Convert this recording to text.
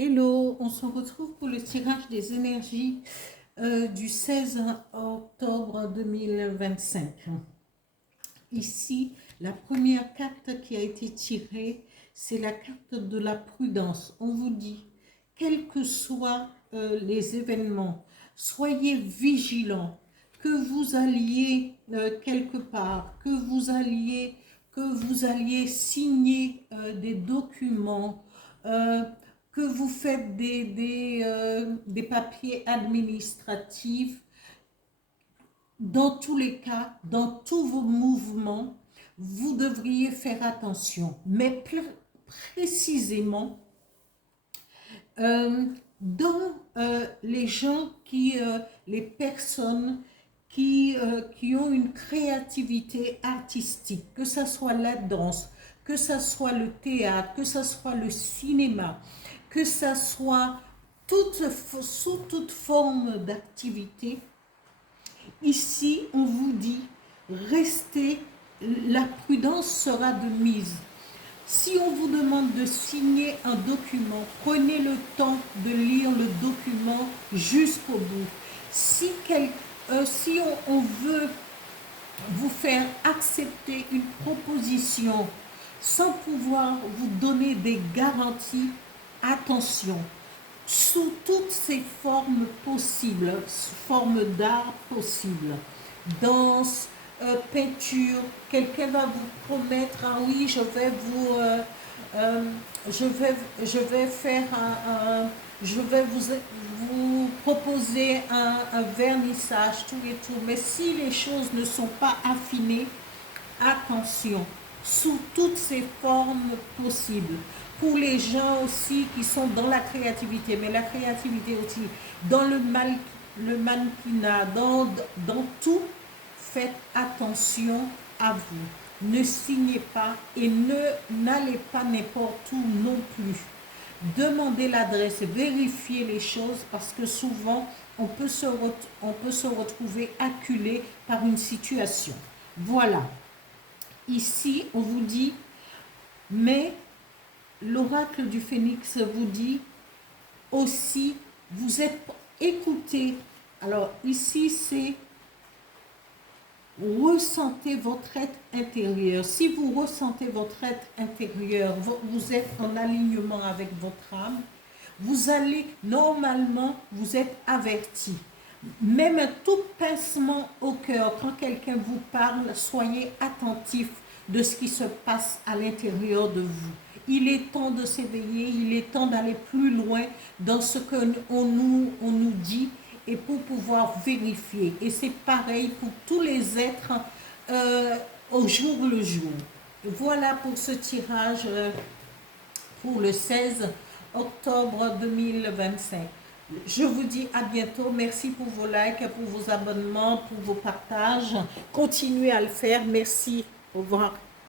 Hello, on se retrouve pour le tirage des énergies du 16 octobre 2025. Ici, la première carte qui a été tirée, c'est la carte de la prudence. On vous dit, quels que soient les événements, soyez vigilants, que vous alliez quelque part, que vous alliez signer des documents, que vous faites des papiers administratifs. Dans tous les cas, dans tous vos mouvements, vous devriez faire attention. Mais précisément, dans les gens les personnes qui ont une créativité artistique, que ce soit la danse, que ce soit le théâtre, que ce soit le cinéma, que ce soit sous toute forme d'activité, ici on vous dit, restez, la prudence sera de mise. Si on vous demande de signer un document, prenez le temps de lire le document jusqu'au bout. Si on veut vous faire accepter une proposition sans pouvoir vous donner des garanties, attention, sous toutes ces formes possibles, formes d'art possibles, danse, peinture, quelqu'un va vous promettre, ah oui, je vais faire je vais vous proposer un vernissage, tout et tout. Mais si les choses ne sont pas affinées, attention, sous toutes ces formes possibles. Pour les gens aussi qui sont dans la créativité, mais la créativité aussi, dans le mannequinat, dans tout, faites attention à vous. Ne signez pas et n'allez pas n'importe où non plus. Demandez l'adresse, vérifiez les choses parce que souvent on peut se retrouver acculé par une situation. Voilà. Ici, on vous dit, mais l'oracle du phénix vous dit aussi, vous êtes écouté. Alors ici, c'est ressentez votre être intérieur. Si vous ressentez votre être intérieur, vous êtes en alignement avec votre âme, vous allez, normalement, vous êtes averti. Même un tout pincement au cœur, quand quelqu'un vous parle, soyez attentif de ce qui se passe à l'intérieur de vous. Il est temps de s'éveiller, il est temps d'aller plus loin dans ce qu'on nous dit et pour pouvoir vérifier. Et c'est pareil pour tous les êtres au jour le jour. Voilà pour ce tirage pour le 16 octobre 2025. Je vous dis à bientôt. Merci pour vos likes, pour vos abonnements, pour vos partages. Continuez à le faire. Merci. Au revoir.